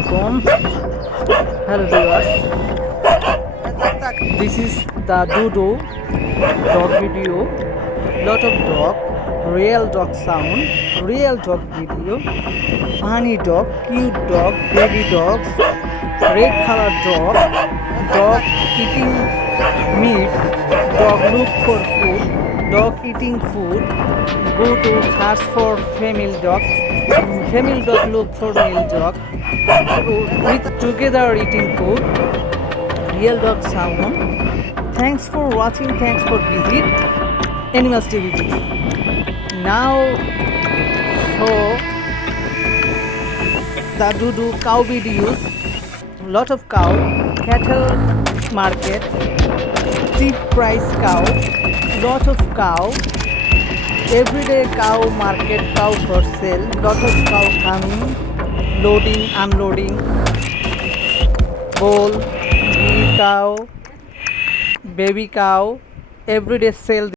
Assalamualaikum. Hello viewers. This is the Dodo dog video. Lot of dog, real dog sound, real dog video, funny dog, cute dog, baby dogs, red color dog, dog eating meat, dog look for food, dog eating food, go to search for female dog, female dog look for male dog, with together eating food, real dog sound. Thanks for watching, thanks for visit Animals TV. Now show the Dodo cow videos. Lot of cow, cattle market, cheap price cow, lot of cow, everyday cow market, cow for sale, lot of cow coming, loading, unloading, bull, cow, baby cow, everyday sale.